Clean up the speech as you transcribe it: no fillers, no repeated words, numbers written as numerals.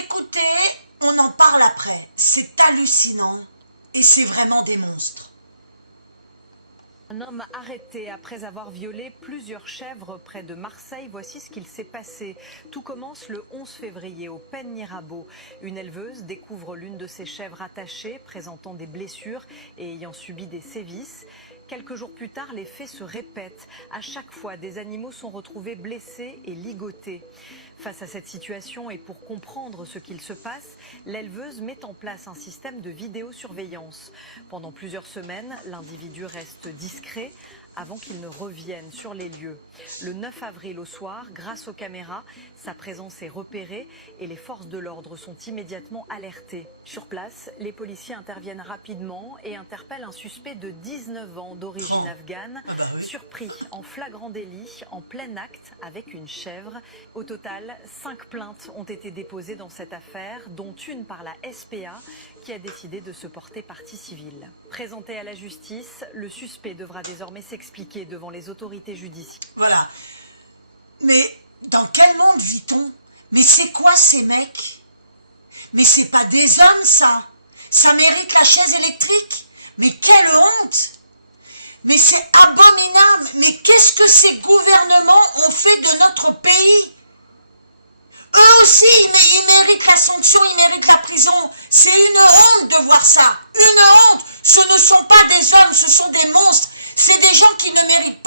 Écoutez, on en parle après. C'est hallucinant et c'est vraiment des monstres. Un homme arrêté après avoir violé plusieurs chèvres près de Marseille. Voici ce qu'il s'est passé. Tout commence le 11 février au Pen Mirabeau. Une éleveuse découvre l'une de ses chèvres attachée, présentant des blessures et ayant subi des sévices. Quelques jours plus tard, les faits se répètent. À chaque fois, des animaux sont retrouvés blessés et ligotés. Face à cette situation et pour comprendre ce qu'il se passe, l'éleveuse met en place un système de vidéosurveillance. Pendant plusieurs semaines, l'individu reste discret avant qu'il ne revienne sur les lieux. Le 9 avril au soir, grâce aux caméras, sa présence est repérée et les forces de l'ordre sont immédiatement alertées. Sur place, les policiers interviennent rapidement et interpellent un suspect de 19 ans d'origine afghane, surpris en flagrant délit, en plein acte avec une chèvre. Au total, 5 plaintes ont été déposées dans cette affaire, dont une par la SPA qui a décidé de se porter partie civile. Présenté à la justice, le suspect devra désormais s'expliquer devant les autorités judiciaires. Voilà. Mais dans quel monde vit-on? Mais c'est quoi ces mecs? Mais c'est pas des hommes, ça. Ça mérite la chaise électrique. Mais quelle honte! Mais c'est abominable. Mais qu'est-ce que ces gouvernements ont fait de notre pays? Eux aussi, ils méritent la sanction, ils méritent la prison. C'est une honte de voir ça. Une honte. Ce ne sont pas des hommes, ce sont des monstres. C'est des gens qui ne méritent